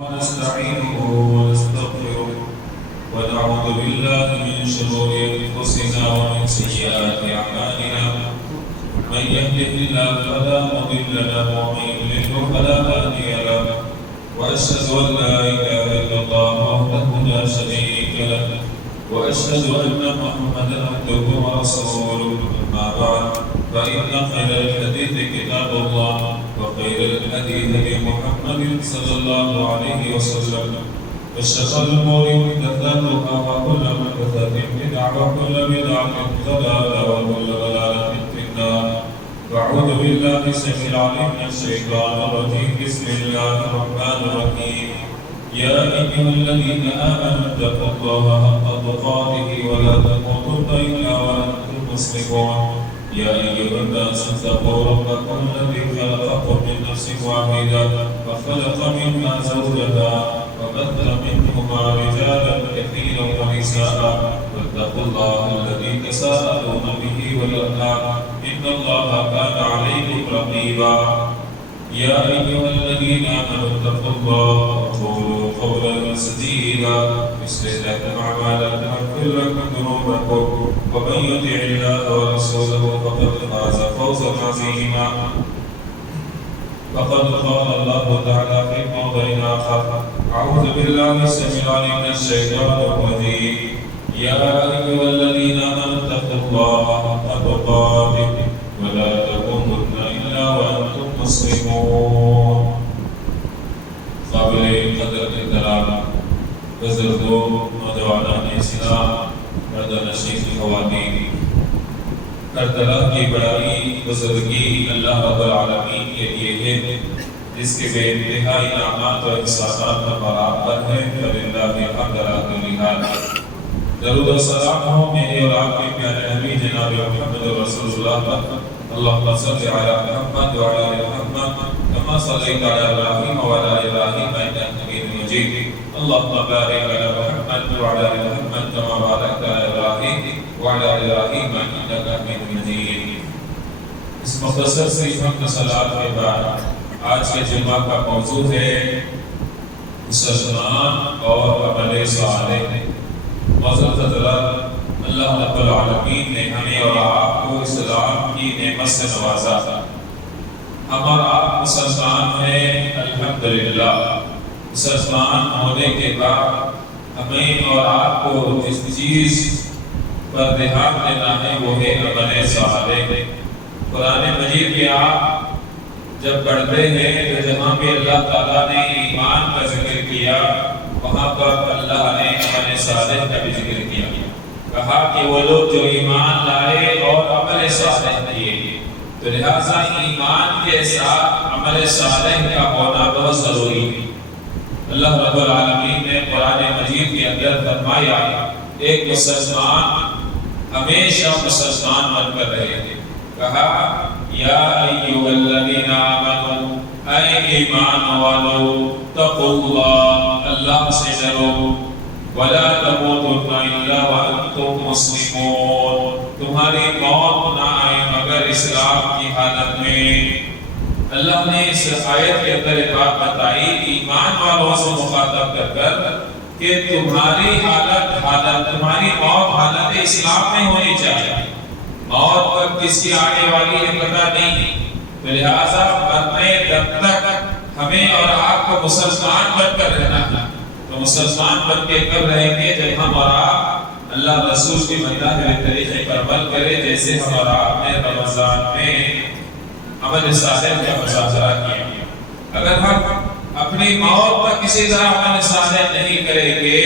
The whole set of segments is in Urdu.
ونستعينه ونستغفره ونعوذ بالله من شرور أنفسنا ومن سيئات أعمالنا من يهده الله فلا مضل له ومن يضلل فلا هادي له وأشهد أن لا إله إلا الله وحده لا شريك له وأشهد أن محمدا عبده ورسوله أما بعد فإن خير الحديث كتاب الله وخير الهدي هدي محمد صلى الله عليه وسلم وشر الأمور محدثاتها وكل محدثة بدعة وكل بدعة ضلالة وكل ضلالة في النار أعوذ بالله السميع العليم من الشيطان الرجيم بسم الله الرحمن الرحيم يا أيها الذين آمنوا اتقوا الله حق تقاته ولا تموتن إلا وأنتم مسلمون يا أيها الناس اتقوا ربكم الذي خلقكم من نفس واحدة وخلق منها زوجها وبث منهما رجالا كثيرا ونساء واتقوا الله الذي تساءلون به والأرحام إن الله كان عليكم رقيبا يا أيها الذين آمنوا اتقوا الله وقولوا قولا سديدا يصلح لكم أعمالكم ويغفر لكم ذنوبكم ومن يطع الله ورسوله فقد فاز فوزا عظيما فقد قال الله تعالى في موضع آخر أعوذ بالله السميع العليم من الشيطان الرجيم يا أيها الذين آمنوا اتقوا الله حق تقاته ولا تموتن إلا وأنتم مسلمون قابل قدر احترام بزرگوں نوجوانان اسلام مردانشین خواتین ہر طرح کی بڑائی بزرگی اللہ رب العالمین کے لیے ہے جس کے بے انتہا انعامات و احسانات کا برابر ہے فللہ الحمد للہ الحمد درود و سلام ہو میرے اور آپ کے پیارے نبی جناب محمد رسول اللہ اللهم صل على محمد وعلى ال محمد كما صليت على ابراهيم وعلى ال ابراهيم انك حميد مجيد اللهم بارك على محمد وعلى ال محمد كما باركت على ابراهيم وعلى ال ابراهيم انك حميد مجيد اس مختصر سی حمد صلوات کے بعد آج کے جمعہ کا موضوع ہے مسلمان اور عمل صالح معزز حضرات اللہ رب العالمین نے ہمیں اور آپ کو اسلام کی نعمت سے نوازا ہم اور آپ مسلمان ہیں الحمدللہ مسلمان ہونے کے بعد ہمیں اور آپ کو جس چیز پر دھیان دینا ہے وہ ہے عمل صالح قرآن مجید میں آپ جب پڑھتے ہیں تو جہاں بھی اللہ تعالیٰ نے ایمان کا ذکر کیا وہاں پر اللہ نے عمل صالح کا بھی ذکر کیا کہا کہ وہ لوگ جو ایمان لائے اور عمل صالح کیے تو لہذا ایمان کے ساتھ عمل صالح کا ہونا بہت ضروری ہے اللہ رب العالمین نے قرآن مجید کے اندر فرمایا ایک مسلمان ہمیشہ مسلمان بن کر رہے تھے کہا یا ایھا الذین آمنوا اے ایمان والو اتقوا اللہ اللہ سے ڈرو وَلَا تَمُوتُنَّ إِلَّا وَأَنْتُمْ مُسْلِمُونَ تمہاری موت نہ آئے مگر اسلام کی حالت میں اللہ نے اس آیت کے اندر ایک بات بتائی ایمان والوں سے مخاطب کر کر کہ تمہاری تمہاری موت حالت اسلام میں ہونی چاہیے موت پر کسی آنے والی ہے پتہ نہیں تو لہٰذا مرنے دم تک ہمیں اور آپ کو مسلمان بن کر رہنا ہے مسلمان بن کے کب رہیں گے جب ہم اور آپ اللہ رسول کی منتہ کے طریقے پر عمل کریں جیسے ہم اور آپ نے رمضان میں عمل صالح کا مظاہرہ کیا اگر ہم اپنی موت پر کسی طرح عمل صالح نہیں کریں گے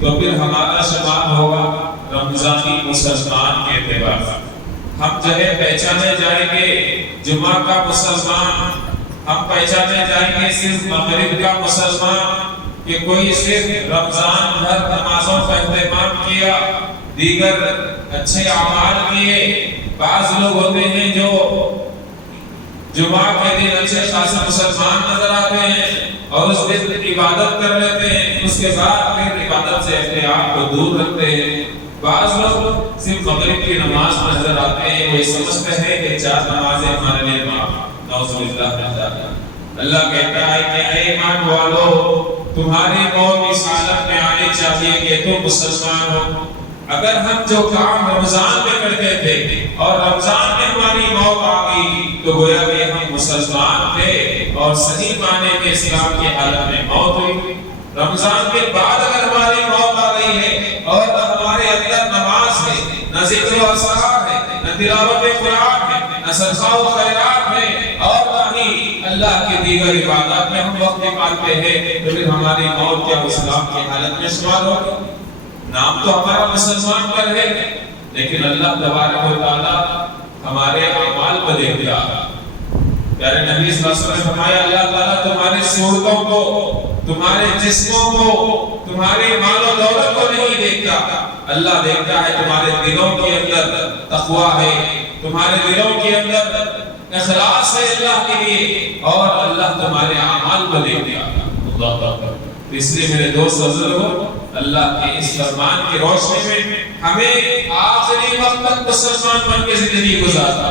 تو پھر ہمارا شمار ہوگا رمضانی مسلمان کے اعتبار ہم جو ہے پہچانے جائیں گے جمعہ کا مسلمان ہم پہچانے جائیں گے صرف مغرب کا مسلمان کہ کوئی صرف رمضان بھر نمازوں کا اہتمام کیا دیگر اچھے اعمال کیے بعض لوگ ہوتے ہیں جو جمعہ کے دن اچھے خاصے مسلمان نظر آتے ہیں اور اس دن عبادت کر لیتے ہیں اس کے بعد پھر عبادت سے اپنے آپ کو دور رکھتے ہیں بعض لوگ صرف مغرب کی نماز نظر آتے ہیں وہ سمجھتے ہیں کہ 4 نمازیں ہمارے لیے معاف نعوذ باللہ اللہ کہتا ہے کہ اے ایمان والو تمہاری موت اس حالت میں آنی چاہیے کہ تم مسلمان ہو۔ اگر ہم جو کام رمضان میں کرتے تھے اور رمضان میں ہماری موت آ گئی تو گویا کہ ہم مسلمان تھے اور صحیح معنی میں اسلام کی حالت میں موت ہوئی۔ رمضان کے بعد اگر ہماری موت آ گئی ہے اور ہمارے اندر نماز ہے، نہ ذکر و اذکار ہے، نہ تلاوت قرآن ہے، نہ صدقہ و خیرات ہے، اور نہ ہی اللہ کی دیگر عبادات میں ہم وقت نکالتے ہیں، تو پھر ہماری موت کیا اسلام کی حالت میں شمار ہوگی؟ نام تو ہمارا مسلمان کا ہے، لیکن اللہ تبارک و تعالی ہمارے اعمال کو دیکھتا ہے۔ پیارے نبی صلی اللہ علیہ وسلم نے فرمایا اللہ تعالیٰ تمہاری صورتوں کو، تمہارے جسموں کو، تمہارے مال و دولت کو نہیں دیکھتا، اللہ دیکھتا ہے تمہارے دلوں کے اندر تقویٰ ہے، تمہارے دلوں کے اندر اخلاص ہے اللہ کے لیے، اور اللہ تمہارے اعمال کو دیکھتا ہے۔ اللہ اکبر۔ اس لیے میرے دوست بزرگوں، اللہ کے اس فرمان کی روشنی میں ہمیں آخری وقت تک مسلمان بن کے زندگی گزارنا۔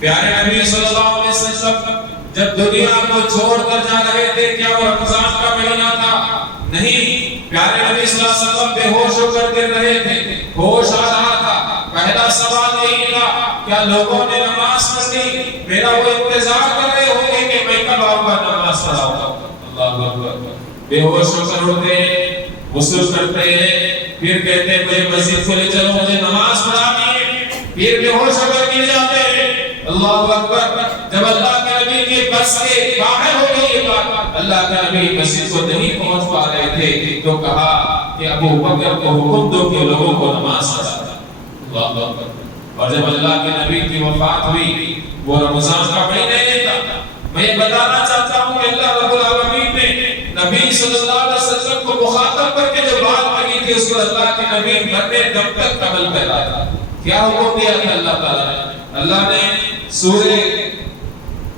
پیارے نبی صلی اللہ علیہ وسلم جب دنیا کو چھوڑ کر جا رہے تھے، کیا وہ رمضان کا مہینہ تھا؟ نہیں، پیارے نبی صلی اللہ علیہ وسلم بے ہوش ہو کر گر رہے تھے، ہوش آ رہا تھا۔ پہلا سوال یہی تھا، کیا لوگوں نے نماز پڑھ لی؟ میرا وہ انتظار کر رہے ہوں گے کہ میں کب آؤں گا نماز پڑھاؤں گا۔ اللہ اکبر۔ بے ہوش ہو کر اٹھتے ہیں، غسل کرتے ہیں، پھر کہتے ہیں مجھے مسجد کو لے چلو، مجھے نماز پڑھانی ہے، پھر بے ہوش ہو کر گر جاتے ہیں۔ اللہ اکبر۔ جب اللہ کے نبی کے بس کے باہر ہو گئی یہ بات، اللہ کے نبی مسجد کو نہیں پہنچ پا رہے تھے، تو کہا کہ ابو بکر کو حکم دو کہ لوگوں کو نماز پڑھاتا۔ اللہ اکبر۔ اور جب اللہ کے نبی کی وفات ہوئی، وہ رمضان کا مہینہ نہیں تھا۔ میں یہ بتانا چاہتا ہوں کہ اللہ رب العالمین نے نبی صلی اللہ علیہ وسلم کو مخاطب کر کے جو بات کہی تھی، اس کو اللہ کے نبی مرنے دم تک عمل کر رہا تھا۔ کیا حکم دیا تھا اللہ تعالیٰ نے؟ اللہ نے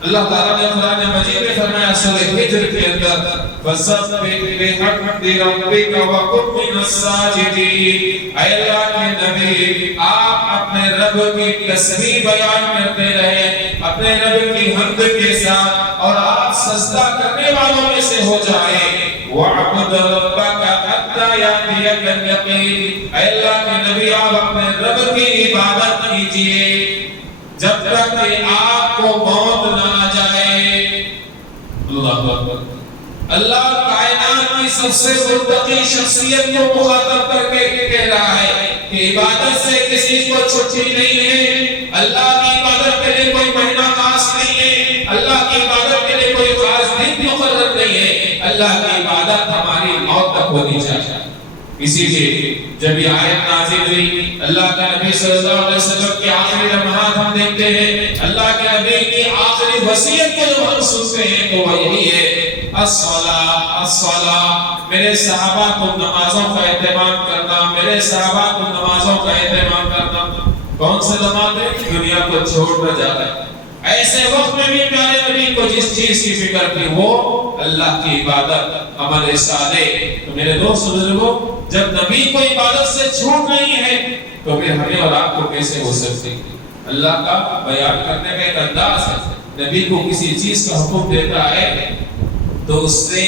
اللہ تعالیٰ نے قرآن مجید میں فرمایا سورہ ہجر کے اندر فَسَبِّحْ بِحَمْدِ رَبِّكَ وَكُن مِّنَ السَّاجِدِينَ۔ اے اللہ کے نبی، آپ اپنے رب کی تسبیح بیان کرتے رہے اپنے رب کی حمد کے ساتھ، اور آپ سجدہ کرنے والوں میں سے ہو جائیں۔ وَاعْبُدْ رَبَّكَ حَتَّىٰ يَأْتِيَكَ الْيَقِينُ۔ اے اللہ کے نبی، آپ اپنے رب کی عبادت کیجئے جب تک کہ آپ کو موت نہ آ جائے۔ اللہ اکبر۔ اللہ کائنات کی سب سے متقی شخصیت کو مخاطب کر کے کہہ رہا ہے کہ عبادت سے کسی کو چھٹی نہیں ہے۔ اللہ کی عبادت کے لیے کوئی مہینہ خاص نہیں ہے، اللہ کی عبادت کے لیے کوئی خاص دن مقرر نہیں ہے، اللہ کی عبادت ہماری موت تک ہونی چاہیے۔ اسی لیے جب یہ آیت نازل ہوئی، اللہ کے نبی صلی اللہ علیہ وسلم کے آخری لمحات ہم دیکھتے ہیں، اللہ کے نبی کی آخری وصیت کو جب ہم سنتے ہیں تو وہ یہی ہے الصلاۃ الصلاۃ۔ میرے صحابہ تم نمازوں کا اہتمام کرنا، میرے صحابہ تم نمازوں کا اہتمام کرنا۔ کون سے نمازیں؟ دنیا کو چھوڑ کر جا رہے ہیں، ایسے وقت میں بھی پیارے نبی کو جس چیز کی فکر تھی وہ اللہ کی عبادت، عمل صالح۔ تو میرے دوست بزرگوں، جب نبی کو عبادت سے چھوٹ نہیں ہے تو پھر ہمیں اور آپ کو کیسے ہو سکتی؟ اللہ کا بیان کرنے کا ایک انداز ہے، نبی کو کسی چیز کا حکم دیتا ہے تو اس سے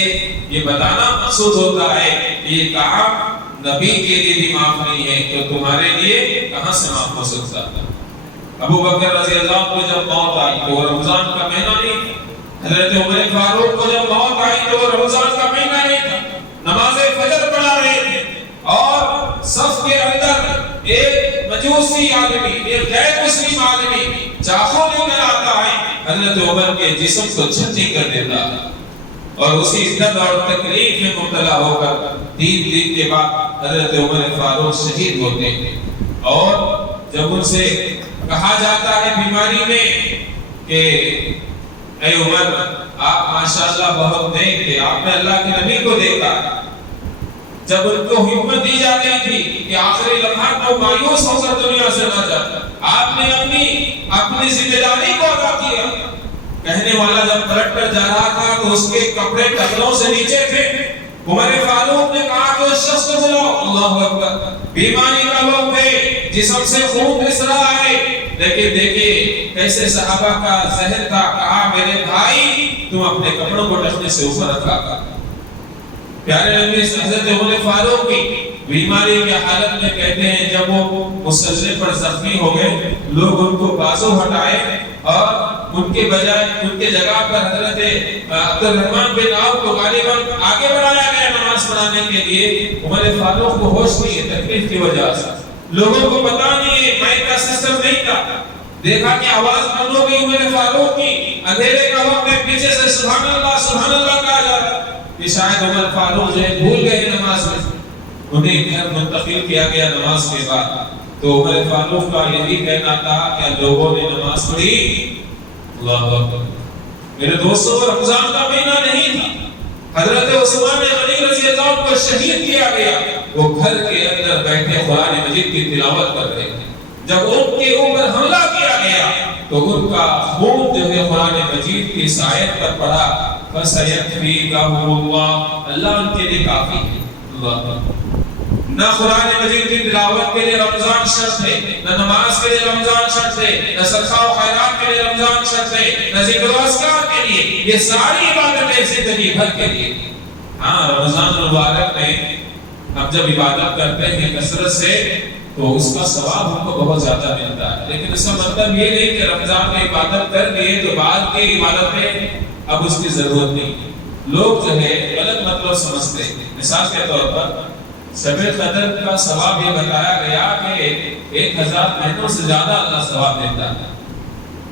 یہ بتانا مقصود ہوتا ہے کہ یہ کام نبی کے لیے بھی معاف نہیں ہے تو تمہارے لیے کہاں سے معاف ہو سکتا ہے؟ ابو بکر رضی اللہ عنہ کو جب موت آئی تو رمضان کا مہینہ نہیں تھا، حضرت عمر فاروق کو جب موت آئی تو رمضان کا مہینہ نہیں تھا، نماز فجر پڑھا رہے تھے اور صف کے اندر ایک مجوسی آدمی، ایک غیر مسلم آدمی چاقو لے کر آتا ہے، حضرت عمر کے جسم کو چھٹی کر دیتا ہے اور اسی درد اور تکلیف میں مبتلا ہو کر 3 دن کے بعد حضرت عمر فاروق شہید ہوتے ہیں۔ اور جب ان سے کہا جاتا ہے بیماری میں کہ اے عمر، آپ ماشاءاللہ بہت نیک تھے، آپ نے اللہ کے نبی کو دیکھا۔ جب ان کو ہمت دی جاتی تھی کہ آخری لمحات کو مایوس ہو کر دنیا سے نہ جاتا، آپ نے اپنی ذمہ داری کو ادا کیا۔ کہنے والا جب پلٹ کر جا رہا تھا تو اس کے کپڑے ٹخنوں سے نیچے تھے، عمر فاروق نے کہا کہ اس شخص کو بلاؤ۔ اللہ اکبر۔ بیماری کا وقت ہے، جسم سے خون رس رہا ہے، لیکن دیکھیے کیسے صحابہ کا ذہن تھا۔ کہا میرے بھائی تم اپنے کپڑوں کو ٹخنے سے اوپر رکھا کر۔ پیارے نبی حضرت عمر فاروق کی بیماری کی حالت میں کہتے ہیں جب وہ مسلسل پر زخمی ہو گئے، لوگ ان کو بازو ہٹائے اور ان کے بجائے ان کے جگہ پر حضرت عبد الرحمن بن عوف کو غالباً آگے بڑھایا گیا نماز پڑھانے کے لیے۔ عمر فاروق کو ہوش نہیں ہے تکلیف کی وجہ سے، لوگوں کو پتا نہیں ہے، مائک کا سسٹم نہیں تھا، دیکھا کہ آواز بند ہو گئی عمر فاروق کی، اندھیرے کا وقت میں پیچھے سے سبحان اللہ کہا جا رہا کہ شاید عمر فاروق جو ہے بھول گئے نماز میں، انہیں گھر منتقل کیا گیا نماز کے بعد۔ تو عمر فاروق کا یہی کہنا تھا کہ لوگوں نے نماز پڑھی، اللہ اکبر۔ میرے دوستوں، رمضان کا مہینہ نہیں تھا، حضرت عثمان غنی رضی اللہ عنہ کو شہید کیا گیا، وہ گھر کے اندر بیٹھے قرآن مجید کی تلاوت کر رہے تھے، جب ان کے اوپر حملہ کیا گیا تو ان کا خون جو ہے قرآن مجید کی آیت پر پڑا، فَسَيَكْفِيكَهُ اللَّهُ، اللہ ان کے لیے کافی ہے۔ اللہ اکبر۔ نہ قرآن مجید کی تلاوت کے لیے رمضان شرط ہے، نہ نماز کے لیے رمضان شرط ہے، نہ صدقہ و خیرات کے لیے رمضان شرط ہے، نہ ذکر و اذکار کے لیے، یہ ساری عبادتیں زندگی بھر کے لیے۔ ہاں، رمضان المبارک میں ہم جب عبادت کرتے ہیں کثرت سے تو اس کا ثواب ہم کو بہت زیادہ ملتا ہے، لیکن اس کا مطلب یہ نہیں کہ رمضان میں عبادت کر لیے تو بعد کی عبادت میں اب اس کی ضرورت نہیں۔ لوگ جو ہے غلط مطلب سمجھتے ہیں۔ مثال کے طور پر شب قدر کا ثواب یہ بتایا گیا کہ 1000 مہینوں سے زیادہ اللہ ثواب دیتا ہے۔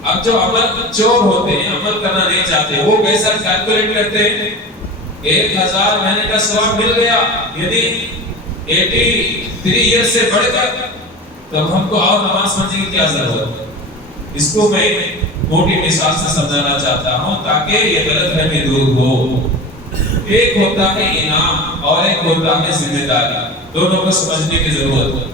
اب جو عمل چور ہوتے ہیں، عمل کرنا نہیں چاہتے، وہ کیسا کیلکولیٹ کرتے ہیں، 1000 مہینے کا ثواب مل گیا، یعنی 83 ایئر سے بڑھ کر، تب ہم کو اور نماز پڑھنے کی کیا ضرورت ہے؟ اس کو میں موٹی مثال سے سمجھانا چاہتا ہوں تاکہ یہ غلط فہمی دور ہو۔ ایک ہوتا ہے انعام اور ایک ہوتا ہے ذمہ داری، دونوں کو سمجھنے کی ضرورت ہے۔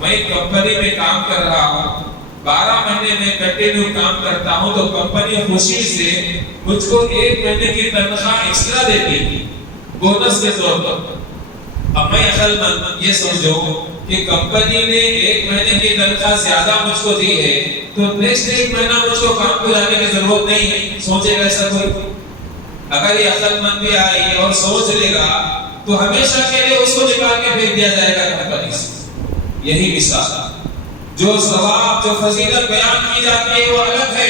میں ایک کمپنی میں کام کر رہا ہوں، 12 مہینے میں کنٹینیو کام کرتا ہوں تو کمپنی خوشی سے مجھ کو 1 مہینے کی تنخواہ ایکسٹرا دیتی ہے بونس کے طور پر۔ اب میں عقل مند یہ سمجھو کہ کمپنی نے 1 مہینے کی تنخواہ زیادہ مجھ کو دی ہے تو نیکسٹ 1 مہینہ مجھ کو کام پہ جانے کی ضرورت نہیں ہے، سوچے گا ایسا کوئی؟ اگر یہ عقل مندی آئی اور سوچ لے گا تو ہمیشہ کے لیے اس کو نکال کے پھینک دیا جائے گا کمپنی سے۔ یہی مثال، جو ثواب جو فضیلت بیان کی جاتی ہے وہ الگ ہے،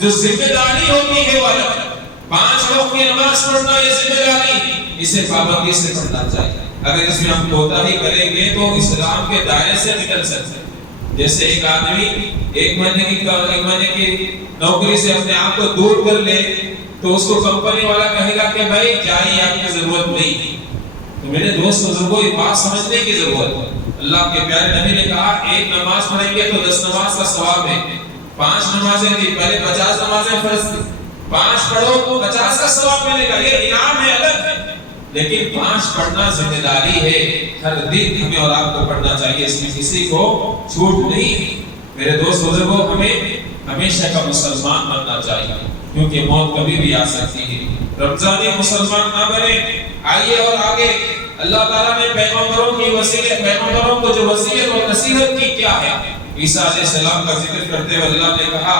جو ذمہ داری ہوتی ہے وہ الگ ہے۔ 5 وقت کی نماز پڑھنا یہ ذمہ داری، اسے پابندی سے پڑھنا چاہیے۔ اگر اس میں ہم کوتاہی کریں گے تو اسلام کے دائرے سے نکل سکتے ہیں۔ جیسے ایک آدمی 1 مہینے کی نوکری سے اپنے آپ کو دور کر لے تو اس کو کمپنی والا کہے گا کہ بھائی جائیے، آپ کی ضرورت نہیں۔ تو میرے دوست بزرگوں، یہ بات سمجھنے کی ضرورت ہے۔ اللہ کے پیارے نبی نے کہا 1 نماز پڑھیں گے تو 10 نماز کا ثواب ہے۔ 5 نمازیں تھی، پہلے 50 نمازیں فرض تھی، 5 پڑھو تو 50 کا ثواب ملے گا، یہ انعام ہے الگ ہے۔ لیکن 5 پڑھنا ذمہ داری ہے، ہر دن ہمیں اور آپ کو پڑھنا چاہیے، اس میں کسی کو چھوٹ نہیں۔ میرے دوست بزرگوں، ہمیں ہمیشہ کا مسلمان بننا چاہیے کیونکہ موت کبھی بھی آ سکتی ہے۔ رمضانی مسلمان نہ بنے۔ آئیے اور آگے اللہ تعالیٰ نے پیغمبروں کی وصیت، پیغمبروں کو جو وصیت اور نصیحت کی کیا ہے؟ عیسیٰ علیہ السلام کا ذکر کرتے ہوئے اللہ نے کہا،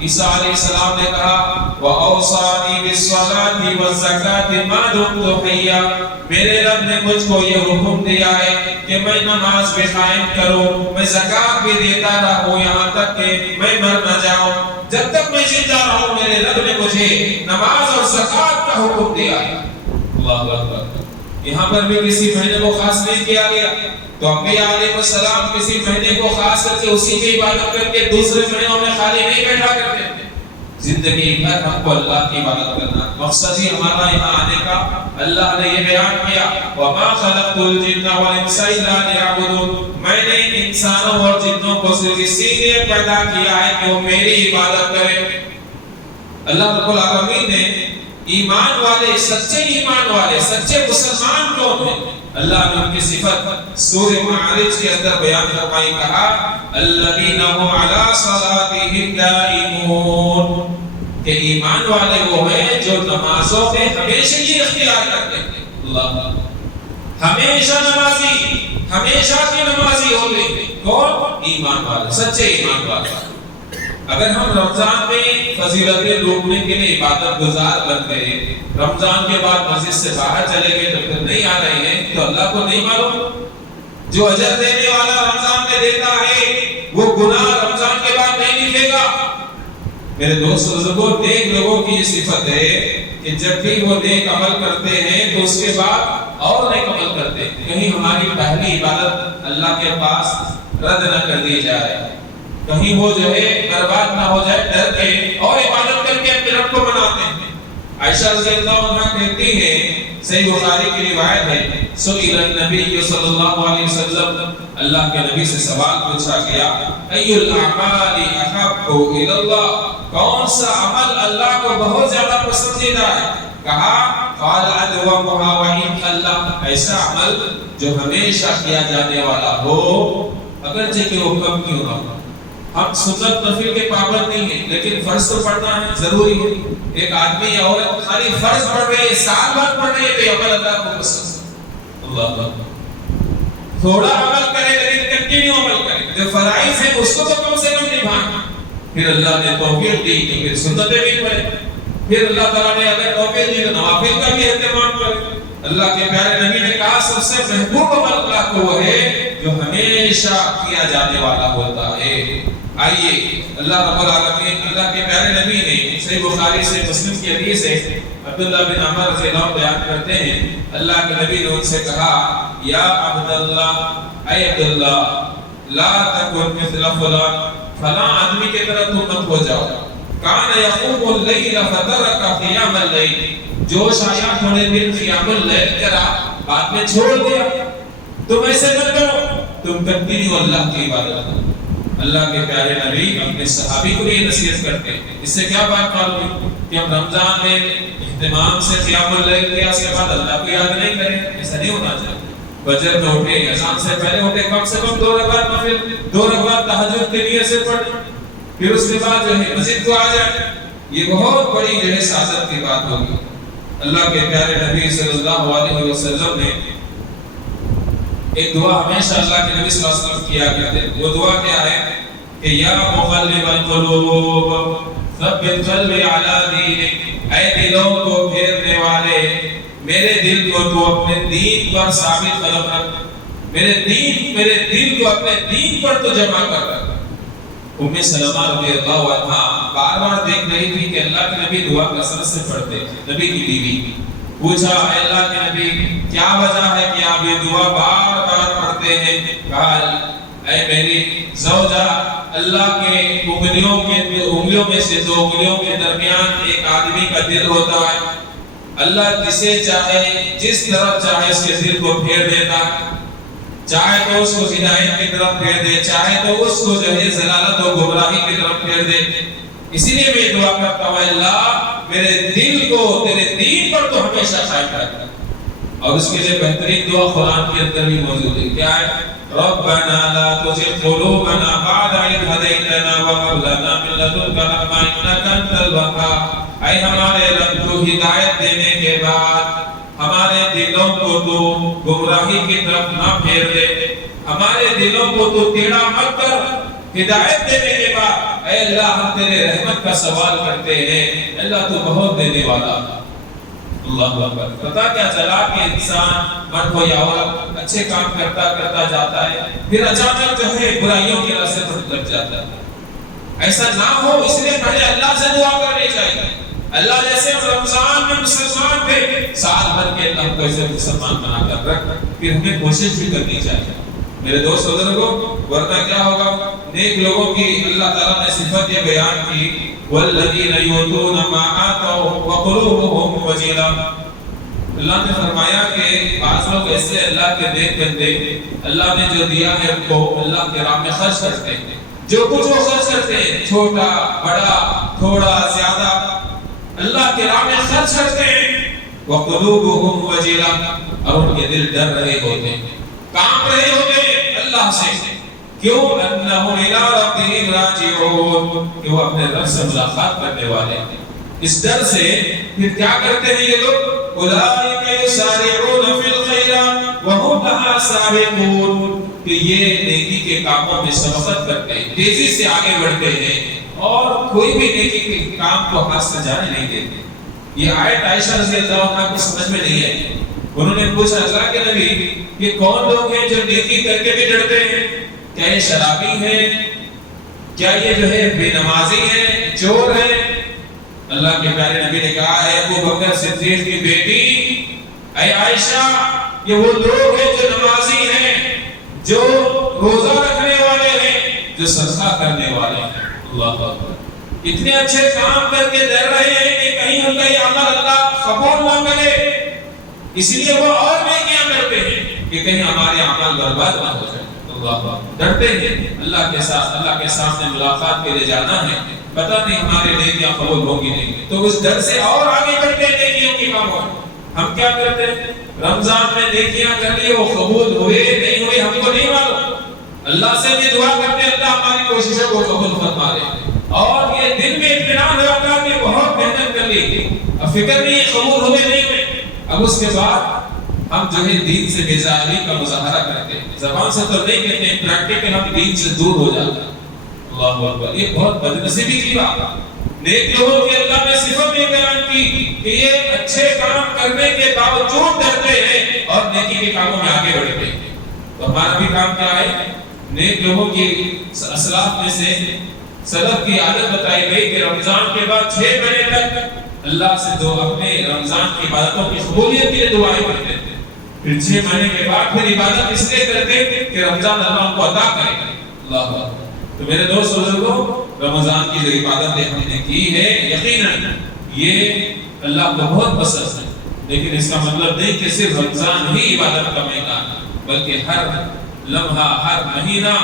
عیسیٰ علیہ السلام نے کہا وَأَوْصَانِي بِالصَّلَاةِ وَالزَّكَاةِ مَا دُمْتُ حَيًّا، میرے رب نے مجھ کو یہ حکم دیا ہے کہ میں نماز بھی قائم کروں، میں زکات بھی دیتا رہوں یہاں تک کہ میں مر نہ جاؤں۔ جب تک میں زندہ رہوں میرے رب نے مجھے نماز اور زکات کا حکم دیا ہے۔ اللہ اکبر۔ یہاں پر بھی کسی مہینے کو خاص نہیں کیا گیا، تو انبیاء علیہ السلام کسی مہینے کو خاص کر کے اسی کی عبادت کر کے دوسرے مہینوں میں خالی نہیں بیٹھا کرتے تھے۔ زندگی بھر ہم کو اللہ کی عبادت کرنا مقصد ہی ہمارا یہاں آنے کا۔ اللہ نے یہ بیان کیا وَمَا خَلَقْتُ الْجِنَّ وَالْإِنسَ إِلَّا لِيَعْبُدُونِ، میں نے انسانوں اور جنوں کو صرف اسی لیے پیدا کیا ہے کہ وہ میری عبادت کریں۔ اللہ رب العالمین نے ایمان والے، سچے ایمان والے، سچے مسلمان کون ہیں؟ اللہ نے ان کی صفت سورہ معارج کے اندر بیان فرمائی، کہا الذین هم علی صلاتهم دائمون، کہ ایمان والے وہ ہیں جو نمازوں میں ہمیشہ یہ اختیار کرتے ہیں۔ اللہ ہمیشہ نمازی، ہمیشہ کی نمازی ہوتے ہیں۔ کون؟ ایمان والے، سچے ایمان والے۔ اگر ہم رمضان میں فضیلتیں لوٹنے کے لیے عبادت گزار بن گئے، رمضان کے بعد مسجد سے باہر چلے گئے تو پھر نہیں آ رہے ہیں، تو اللہ کو نہیں معلوم؟ جو اجر دینے والا رمضان میں دیتا ہے وہ گناہ رمضان کے بعد نہیں لکھے گا۔ میرے دوست بزرگوں، نیک لوگوں کی یہ صفت ہے کہ جب بھی وہ نیک عمل کرتے ہیں تو اس کے بعد اور نیک عمل کرتے ہیں، کہیں ہماری پہلی عبادت اللہ کے پاس رد نہ کر دی جائے، کہیں وہ جو ہے برباد نہ ہو جائے، ڈر کے اور عبادت کر کے اپنے رب کو مناتے ہیں۔ عائشہ رضی اللہ عنہا کہتی ہے، صحیح بخاری کی روایت ہے، سئل النبی صلی اللہ علیہ وسلم، اللہ کے نبی سے سوال پوچھا گیا، ای الاعمال احب الی اللہ، کون سا عمل اللہ کو بہت زیادہ پسندیدہ ہے؟ کہا قال ادومها وان اللہ، ایسا عمل جو ہمیشہ کیا جانے والا ہو اگرچہ کہ وہ کم کیوں نہ ہو۔ ہم سنت نفل کے پابند نہیں ہیں، لیکن فرض تو پڑھنا ہے، ضروری ہے۔ ایک آدمی یا عورت خالی فرض پڑھ رہے ہیں، سال بھر پڑھ رہے ہیں، تو یہ عمل اللہ کو پسند ہے۔ اللہ تھوڑا عمل کرے لیکن کنٹینیو عمل کرے، جو فرائض ہیں اس کو تو کم سے کم نبھانا۔ پھر اللہ نے توفیق دی کہ پھر سنتیں بھی پڑھیں، پھر اللہ تعالیٰ نے اگر توفیق دی تو نوافل کا بھی اہتمام کرے۔ اللہ کے پیارے نبی نے کہا سب سے محبوب عمل اللہ کو وہ ہے جو ہمیشہ کیا جانے والا ہوتا ہے۔ آئیے اللہ رب العالمین، اللہ کے پیارے نبی نے صحیح بخاری سے مسلم کی حدیث ہے، عبداللہ بن عمر رضی اللہ عنہ بیان کرتے ہیں، اللہ کے نبی نے ان سے کہا، یا عبداللہ، اے عبداللہ، لا تکن مثل فلان، فلاں آدمی کی طرح تم مت ہو جاؤ، کان یقوم اللیل فترک قیام اللیل، جو شاید تھوڑے دن قیام اللیل کرا بعد میں چھوڑ دیا، تم ایسے مت کرو، تم کنٹینیو اللہ کی عبادت کرو۔ اللہ کے پیارے نبی اپنے صحابی کو یہ نصیحت کرتے ہیں۔ اس سے کیا بات معلوم ہے کہ ہم رمضان میں اہتمام سے قیام اللیل کیا، اس کے بعد اللہ کو یاد نہیں کریں، ایسا نہیں ہونا چاہیے۔ فجر میں اٹھے، اذان سے پہلے اٹھے، کم سے کم 2 رکعت نفل، 2 رکعت تہجد کے لیے سے پڑھیں، پھر اس کے بعد جو ہے مسجد کو آ جائیں۔ یہ بہت بڑی جو ہے سعادت کی بات ہوگی۔ اللہ کے پیارے نبی صلی اللہ علیہ وسلم نے ایک دعا ہمیشہ اللہ کے نبی صلی اللہ علیہ وسلم کیا کرتے ہیں۔ وہ دعا کیا ہے کہ یا مقلب القلوب ثبت قلبی علی دینک، اے دلوں کو پھیرنے والے، میرے دل کو تو اپنے دین پر ثابت قدم رکھ، میرے دل کو اپنے دین پر تو جمع کر رکھ۔ ام سلمہ رضی اللہ عنہا بار بار دیکھ رہی تھی کہ اللہ کے نبی دعا کثرت سے پڑھتے تھے۔ نبی کی بیوی پوچھا، اے اللہ کے نبی کیا وجہ ہے کہ آپ یہ دعا بار بار پڑھتے ہیں؟ کہا، اے میری زوجہ، اللہ کے انگلیوں میں سے 2 انگلیوں کے درمیان ایک آدمی کا دل ہوتا ہے، اللہ جسے چاہے جس طرف چاہے اس کے دل کو پھیر دیتا ہے، چاہے تو اس کو ہدایت کی طرف پھیر دے، چاہے تو اس کو جو ہے ضلالت و گمراہی کی طرف پھیر دے۔ اسی لیے میں دعا کرتا ہوں، اللہ میرے دل کو تیرے دین پر تو ہمیشہ قائم رکھ۔ اور اس کے لیے بہترین دعا قرآن کے اندر بھی موجود ہے، کیا ہے؟ ربنا لا تزغ قلوبنا بعد إذ هديتنا وهب لنا من لدنك رحمة إنك أنت الوهاب، اے ہمارے رب کو ہدایت دینے کے بعد ہمارے دلوں کو تو گمراہی کی طرف نہ پھیر دے، ہمارے دلوں کو تو ٹیڑھا مت کر، ہدایت دینے کے بعد اے اللہ ہم تیرے رحمت کا سوال کرتے ہیں، اللہ تو بہت دینے والا۔ اللہ اکبر۔ پتہ کیا چلا کہ انسان مرد ہو یا عورت اچھے کام کرتا کرتا جاتا ہے، پھر اچانک جو ہے برائیوں کے راستے پر لگ جاتا ہے۔ ایسا نہ ہو، اس لیے پہلے اللہ سے دعا کرنی چاہیے۔ اللہ جیسے رمضان میں مسلمان تھے، سال بھر کے اللہ کو ایسے مسلمان بنا کر رکھ، پھر ہمیں کوشش بھی کرنی چاہیے۔ میرے دوست بزرگوں، ورنہ کیا ہوگا؟ نیک لوگوں کی اللہ تعالیٰ نے صفت یہ بیان کی، والذین یؤتون ما آتوا وقلوبهم وجلہ۔ اللہ نے فرمایا کہ بعض لوگ ایسے اللہ کے نیک بندے، اللہ نے جو دیا ہے ان کو اللہ کے راہ میں خرچ کرتے ہیں، جو کچھ وہ خرچ کرتے ہیں، چھوٹا بڑا تھوڑا زیادہ، اللہ کے راہ میں خرچ کرتے ہیں، وقلوبهم وجلہ، اور ان کے دل ڈر رہے ہوتے ہیں، کانپ رہے ہوتے ہیں اللہ سے۔ کیوں؟ انہم الی ربہم راجعون، کہ وہ اپنے رب سے ملاقات کرنے والے ہیں۔ اس ڈر سے پھر کیا کرتے ہیں یہ لوگ؟ اولئک یسارعون فی الخیرات وہم لہا سابقون، کہ یہ نیکی کے کاموں میں سبقت کرتے ہیں، تیزی سے آگے بڑھتے ہیں اور کوئی بھی نیکی کے کام کو ہاتھ سے جانے نہیں دیتے. یہ آیت عائشہ رضی اللہ عنہا کو سمجھ میں نہیں آئی. انہوں نے پوچھا اللہ کے نبی یہ کون لوگ ہیں جو نیکی کر کے بھی ڈرتے ہیں؟ کیا یہ شرابی ہیں؟ کیا یہ جو ہے بے نمازی ہیں، چور ہیں؟ اللہ کے پیارے نبی نے کہا اے ابو بکر صدیق کی بیٹی، اے عائشہ، یہ وہ لوگ ہیں جو نمازی ہیں، جو روزہ رکھنے والے ہیں، جو صدقہ کرنے والے ہیں. اللہ اکبر. اتنے اچھے کام کر کے ڈر رہے ہیں کہ کہیں ان کا یہ عمل اللہ قبول نہ کرے، اس لیے وہ اور نیکیاں کرتے ہیں کہ کہیں ہمارے عمل برباد نہ ہو جائے. اللہ ڈرتے ہیں اللہ کے ساتھ، اللہ کے سامنے ملاقات کے لیے جانا ہے، پتہ نہیں ہمارے نیکیاں قبول ہوگی نہیں، تو اس ڈر سے اور آگے بڑھتے ہیں نیکیوں کی کاموں. ہم کیا کرتے ہیں؟ رمضان میں نیکیاں کر لی، وہ قبول ہوئے نہیں ہوئے ہم کو نہیں معلوم. اللہ سے بھی دعا کرتے ہیں اللہ ہماری کوششوں کو قبول فرما لے، اور یہ دل میں اطمینان ہوا تھا کہ بہت محنت کر لی، اب فکر نہیں قبول ہوئے نہیں ہوئے. اب اس کے بعد ہم جو ہے دین سے بیزاری کا مظاہرہ کرتے ہیں، زبان سے تو نہیں کہتے ہیں، پریکٹیکل ہم دین سے دور ہو جاتے ہیں. اللہ اکبر. یہ بہت بدنصیبی کی بات ہے. نیک لوگوں کی اللہ نے صفت یہ بیان کی کہ یہ اچھے کام کرنے کے باوجود ڈرتے ہیں اور نیکی کے کاموں میں آگے بڑھتے ہیں. تو ہمارا بھی کام کیا ہے؟ نیک لوگوں کی اسلاف میں سے سلف کی عادت بتائی گئی کہ رمضان کے بعد 6 مہینے تک اللہ سے اپنے رمضان کی عبادتوں کی قبولیت کے لیے دعائیں کرتے تھے. پھر 6 مہینے کے بعد پھر عبادت اس لیے کرتے کہ رمضان اللہ ان کو عطا کرے گا. اللہ اکبر. تو میرے دوست بزرگوں، رمضان کی جو عبادتیں ہم نے کی ہے یقیناً یہ اللہ کو بہت پسند ہے، لیکن اس کا مطلب نہیں کہ صرف رمضان ہی عبادت کا میدان ہے، بلکہ ہر لمحہ، ہر مہینہ،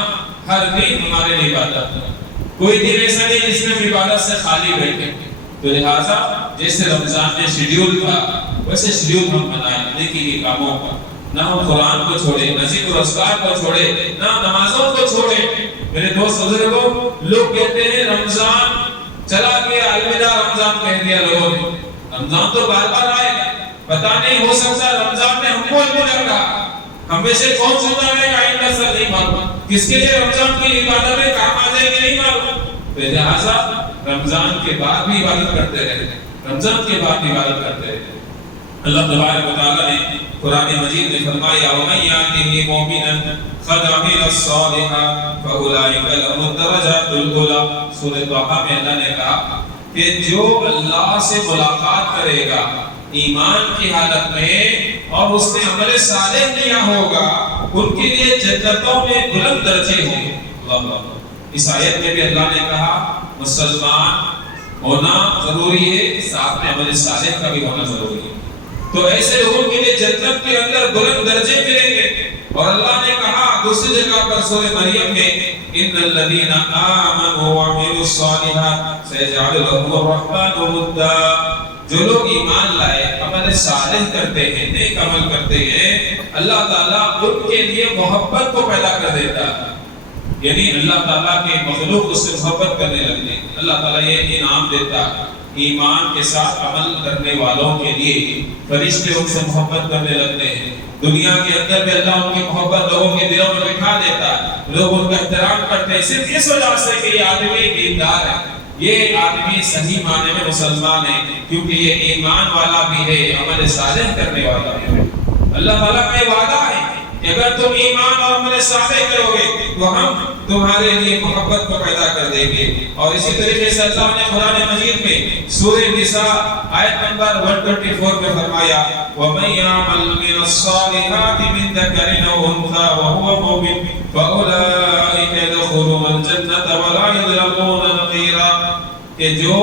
ہر دن ہمارے لیے عبادت ہے. کوئی دن ایسا نہیں جس میں ہم عبادت سے خالی بیٹھے. تو لہٰذا جیسے رمضان میں شیڈیول تھا ویسے شیڈیول ہم بنائیں نیکی کے کاموں کا. نہ ہم قرآن کو چھوڑے، نہ ذکر و اذکار کو چھوڑے، نہ نمازوں کو چھوڑے. میرے دوست بزرگوں، لوگ کہتے ہیں رمضان چلا گیا، الوداع رمضان کہہ دیا لوگوں نے. رمضان تو بار بار آئے گا، پتہ نہیں ہو سکتا رمضان میں ہم کو الوداع کہا. ہم میں سے کون سنتا ہے کہ آئندہ سر نہیں معلوم، کس کے لیے رمضان کی عبادت میں کام آ جائے گی نہیں معلوم. تو لہٰذا رمضان کے بعد بھی عبادت کرتے رہتے ہیں، رمضان کے بعد بھی عبادت کرتے رہتے ہیں. اللہ تبارک و تعالیٰ نے قرآن مجید میں فرمایا وَمَن يَأْتِهِ مُؤْمِنًا قَدْ عَمِلَ الصَّالِحَاتِ فَأُولَٰئِكَ لَهُمُ الدَّرَجَاتُ الْعُلَىٰ. سورۃ طٰہٰ میں اللہ نے کہا کہ جو اللہ سے ملاقات کرے گا ایمان کی حالت میں اور اس نے عمل صالح کیا ہوگا، ان کے لیے جنتوں میں بلند درجے ہوں گے. اللہ. اس آیت میں بھی اللہ نے کہا مسلمان ہونا ضروری ہے، ساتھ میں عمل صالح کا بھی ہونا ضروری ہے. تو ایسے لوگوں کے لیے جنت کے اندر بلند درجے ملیں گے. اور اللہ نے کہا دوسری جگہ پر سورہ مریم میں ان الذین آمنوا وعملوا الصالحات سيجعل لهم الرحمن ودا. جو لوگ ایمان لائے، عمل صالح کرتے ہیں، نیک عمل کرتے ہیں، اللہ تعالیٰ ان کے لیے محبت کو پیدا کر دیتا ہے. یعنی اللہ تعالیٰ کے مخلوق اس سے محبت کرنے لگتے ہیں. اللہ تعالیٰ یہ انعام دیتا ہے ایمان کے ساتھ عمل کرنے والوں کے لیے. فرشتے ان سے محبت کرنے لگتے ہیں. دنیا کے اندر بھی اللہ ان کی محبت لوگوں کے دلوں میں بٹھا دیتا ہے، لوگ ان کا احترام کرتے ہیں صرف اس وجہ سے کہ یہ آدمی دیندار ہے، یہ آدمی صحیح معنی میں مسلمان ہے، کیونکہ یہ ایمان والا بھی ہے، عمل صالح کرنے والا بھی ہے. اللہ تعالیٰ کا یہ وعدہ ہے کہ اگر تم ایمان اور عمل صالح کرو گے تو ہم تمہارے لیے محبت کو پیدا کر دیں گے. اور اسی طریقے سے اللہ نے قرآن مجید میں سورہ نساء آیت نمبر 124 میں فرمایا وَمَن يَعْمَلْ مِنَ الصَّالِحَاتِ مِن ذَكَرٍ أَوْ أُنثَىٰ وَهُوَ مُؤْمِنٌ فَأُولَٰئِكَ يَدْخُلُونَ الْجَنَّةَ وَلَا يُظْلَمُونَ نَقِيرًا. کہ جو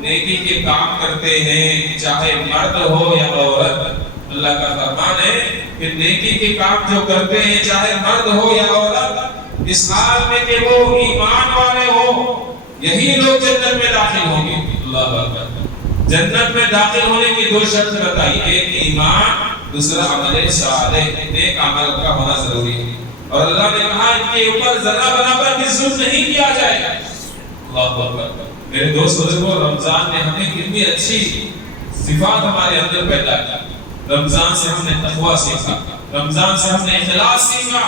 نیکی کے کام کرتے ہیں چاہے مرد ہو یا عورت، اللہ کا فرمان ہے کہ نیکی کے کام جو کرتے ہیں چاہے مرد ہو یا عورت، اس حال میں کہ وہ ایمان والے ہوں، یہی لوگ جنت میں داخل ہوں گے. اللہ اکبر. جنت میں داخل ہونے کی 2 شرط بتائی، ایک ایمان، دوسرا عمل صالح، نیک عمل کا ہونا ضروری ہے. اور اللہ نے کہا ان کے اوپر ذرہ برابر بھی ظلم نہیں کیا جائے گا. اللہ اکبر. میرے دوست بزرگوں، رمضان نے ہمیں کتنی اچھی صفات ہمارے اندر پیدا کی. رمضان سے ہم نے تقویٰ سیکھا، رمضان سے ہم نے اخلاص سیکھا،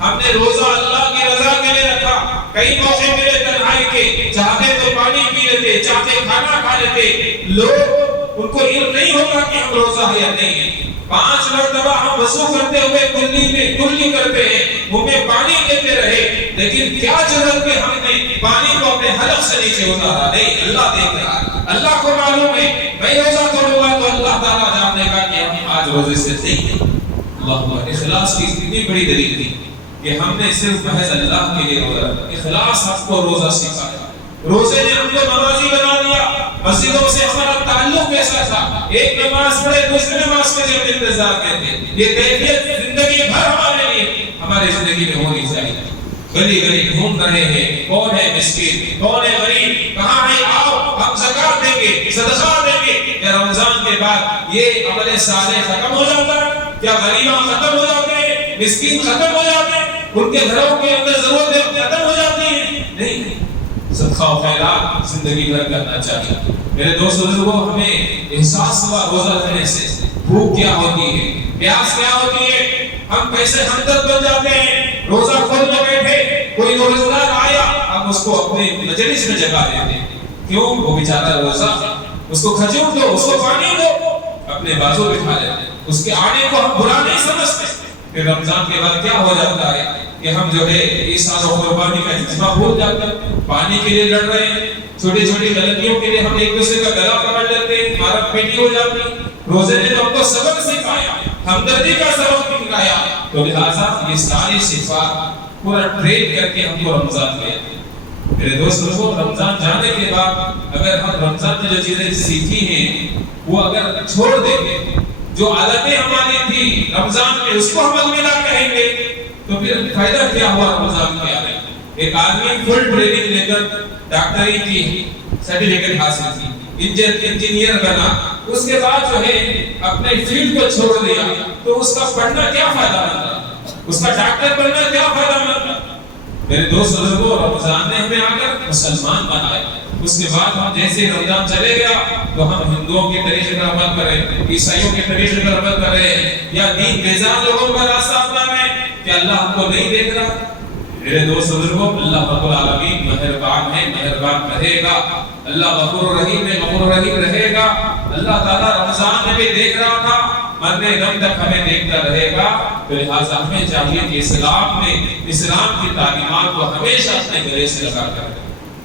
ہم نے روزہ اللہ کی رضا کے لیے رکھا. کئی موقع ملے تنہائی کے، چاہتے تو پانی پی لیتے، چاہتے کھانا کھا لیتے. لوگ ان کو علم نہیں ہوگا کہ ہم روزہ ہے یا نہیں ہے. 5 مرتبہ ہم وضو کرتے ہوئے کلی کرتے ہیں، منہ میں پانی لیتے رہے، لیکن کیا جرت کہ ہم نے پانی کو اپنے حلق سے نیچے اتارا؟ نہیں، اللہ دیکھ رہا ہے، اللہ کو معلوم ہے. میں روزہ توڑوں گا تو اللہ تعالیٰ جان دے گا کہ ہم آج روزے سے نہیں ہیں. اللہ اخلاص کی اتنی بڑی دلیل تھی کہ ہم نے صرف محض اللہ کے لیے روزہ رکھا. اخلاص ہم کو روزہ سکھایا. روزے نے ہم کو نمازی بنا دیا. مسجدوں سے ہمارا تعلق کیسا تھا؟ ایک نماز پڑھے دوسری نماز کے لیے انتظار کرتے. یہ کیفیت زندگی بھر ہمارے لیے ہماری زندگی میں ہونی چاہیے. گلی گلی گھوم رہے ہیں، کون ہے مسکین، کون ہے غریب، کہاں ہے، آؤ ہم زکات دیں گے، صدقہ دیں گے. کیا رمضان کے بعد یہ عمل صالح ختم ہو جاتا ہے؟ کیا غریباں ختم ہو جاتے ہیں، مسکین ختم ہو جاتے ہیں، ان کے گھروں کے اندر ضرورتیں ختم ہو جاتی ہیں؟ نہیں. صدقہ و خیرات زندگی بھر کرنا چاہیے. میرے دوست بزرگوں، ہمیں احساس ہوا روزہ رکھنے سے بھوک کیا ہوتی ہے، پیاس کیا ہوتی ہے. ہم کیسے ہمدرد بن جاتے ہیں. روزہ کھول کے بیٹھے، کوئی روزدار آیا، ہم اس کو اپنے مجلس میں جگہ دیتے ہیں. کیوں؟ وہ بیچارہ روزہ، اس کو کھجور دو، اس کو پانی دو، اپنے بازو بٹھا لیتے ہیں. اس کے آنے کو ہم برا نہیں سمجھتے. پھر رمضان کے بعد کیا ہو جاتا ہے کہ ہم جو ہے عیسیٰ و قربانی کا اجتماع بھول جاتے ہیں. پانی کے لیے لڑ رہے ہیں، چھوٹی چھوٹی غلطیوں کے لیے ہم ایک دوسرے کا گلا پکڑ لیتے ہیں، مارا پیٹی ہو جاتی ہے. روزے نے تو ہم کو سبق سکھایا، ہمدردی کا سبق سکھایا. تو لہٰذا یہ ساری صفات پورا ٹرین کر کے ہم کو رمضان لے. میرے دوست لوگوں، رمضان جانے کے بعد اگر ہم رمضان میں جو چیزیں سیکھی ہیں وہ اگر چھوڑ دیں گے، جو عادتیں ہماری تھی رمضان میں اس کو ہم الوداع کہیں گے، تو پھر فائدہ کیا ہوا رمضان کے آنے؟ ایک آدمی فل ٹریننگ لے کر ڈاکٹری کی سرٹیفکیٹ حاصل کی، انجینئر بنا، اس کے بعد جو ہے اپنے فیلڈ کو چھوڑ دیا، تو اس کا پڑھنا کیا فائدہ مند؟ اس کا ڈاکٹر بننا کیا فائدہ مند؟ میرے دوست بزرگوں، رمضان نے ہمیں آ کر مسلمان بنایا. اس کے بعد ہم جیسے رمضان چلے گیا تو ہم ہندوؤں کے طریقے پر عمل کریں، عیسائیوں کے طریقے پر عمل کریں، یا دین بیزار لوگوں کا راستہ اپنائیں. کہ اللہ ہم کو نہیں دیکھ رہا؟ میرے دوست بزرگوں، اللہ رب العالمین مہربان ہے، مہربان رہے گا. اللہ غفور رحیم ہے، غفور رحیم رہے گا. اللہ تعالیٰ رمضان میں بھی دیکھ رہا تھا، مرنے دم تک ہمیں دیکھتا رہے گا. تو لہٰذا ہمیں چاہیے کہ اسلام کی تعلیمات کو ہمیشہ اپنے گلے سے لگا کر،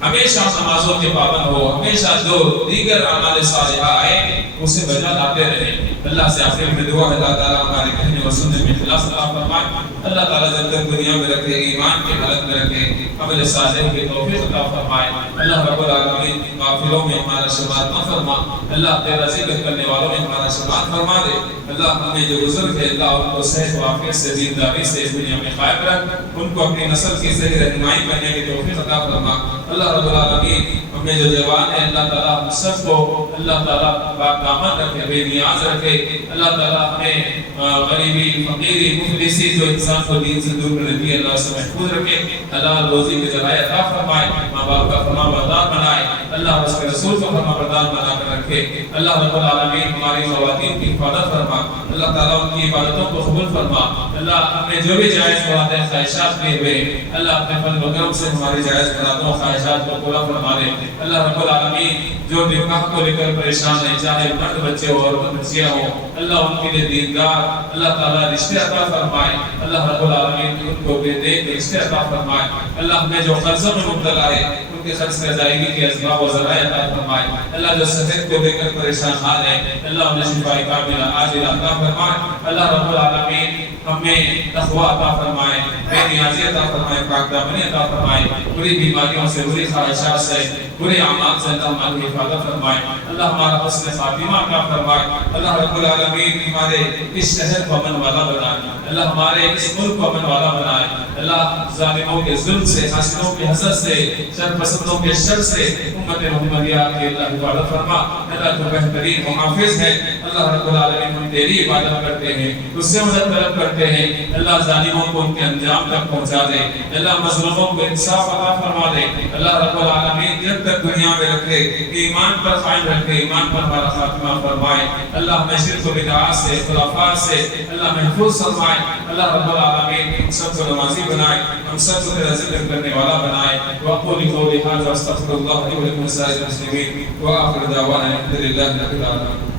ہمیشہ نمازوں کے پابند ہو، ہمیشہ جو دیگر اعمال صالحہ آئے اسے بجا لاتے رہیں. اللہ سے آخر میں دعا ہے اللہ تعالیٰ ہمارے کہنے اور سننے میں اخلاص عطا فرمائے. اللہ تعالیٰ جب تک دنیا میں رکھے، ایمان کی حالت میں رکھے، عمل صالح کی توفیق عطا فرمائے. اللہ رب العالمین غافلوں میں ہمارا شمار نہ فرما. اللہ تیرا ذکر کرنے والوں میں ہمارا شمار فرما دے. اللہ ہمیں جو بزرگ ہے اللہ ان کو صحت و عافیت سے، دینداری سے اس دنیا میں قائم رکھ. ان کو اپنی نسل کی صحیح رہنمائی کرنے کی توفیق عطا فرما. اللہ رب العالمین ہمیں جو جوان ہے اللہ تعالیٰ ہم سب کو اللہ تعالیٰ پاک دامن رکھے، بے نیاز رکھے. اللہ تعالیٰ ہمیں غریبی، فقیری، مفلسی جو انسان کو دین سے دور کر دیتی ہے اللہ سے محفوظ رکھے. حلال روزی کے ذرائع عطا فرمائے، ماں باپ کا فرما بردار بنائے. اللہ اس کے رسول کو فرما بردار بنا کر رکھے. اللہ رب العالمین ہماری خواتین کی حفاظت فرما. اللہ تعالیٰ ان کی عبادتوں کو قبول فرما. اللہ ہمیں جو بھی جائز مرادیں خواہشات لیے ہوئے اللہ اپنے فضل و کرم سے ہماری جائز مرادوں خواہشات کو پورا فرما دے. اللہ رب العالمین جو نکاح کو لے کر پریشان ہیں، چاہے مرد بچے ہو اور بچیاں ہوں، اللہ ان کے لیے دیندار اللہ تعالیٰ رشتے عطا فرمائے. اللہ رب العالمین ان کو بے دین رشتے عطا فرمائے. اللہ ہمیں جو قرضوں میں مبتلا ہے ان کے قرض کی ادائیگی کے اسباب و ذرائع عطا فرمائے. اللہ جو صحت کو لے کر پریشان حال ہے اللہ انہیں شفا کاملہ عاجلہ عطا فرمائے. اللہ رب العالمین ہمیں تقویٰ عطا فرمائے، بے نیازی عطا فرمائے، پاک دامنی عطا فرمائے. بری بیماریوں سے، بری خواہشات سے، برے اعمال سے اللہ ہماری حفاظت فرمائے. اللہ ہمارا حسن خاتمہ عطا فرمائے. اللہ رب العالمین ہمارے اس شہر کو امن والا بنائے. اللہ ہمارے اس ملک کو امن والا بنائے. اللہ ظالموں کے ظلم سے، حاسدوں کے حسد سے، شر پسندوں کے شر سے امت محمدیہ کی اللہ حفاظت فرما. اللہ تو بہترین محافظ ہے. اللہ رب العالمین ہم تیری عبادت کرتے ہیں، اس سے مدد طلب کرتے ہیں. اللہ ظالموں کو ان کے انجام تک پہنچا دے. اللہ مظلوموں کو انصاف عطا فرما دے. اللہ اللہ رب العالمین جب تک دنیا میں رکھے ایمان پر قائم رکھے، ایمان پر ہمارا خاتمہ فرمائے۔ اللہ ہمیں شرک و بدعات سے، خرافات سے اللہ محفوظ فرمائے۔ اللہ رب العالمین ہم سب کو نمازی بنائے، ہم سب کو تیرا ذکر کرنے والا بنائے۔ وأقول قولي هذا واستغفر الله لي ولكم ولسائر المسلمين وآخر دعوانا الحمد لله رب العالمين۔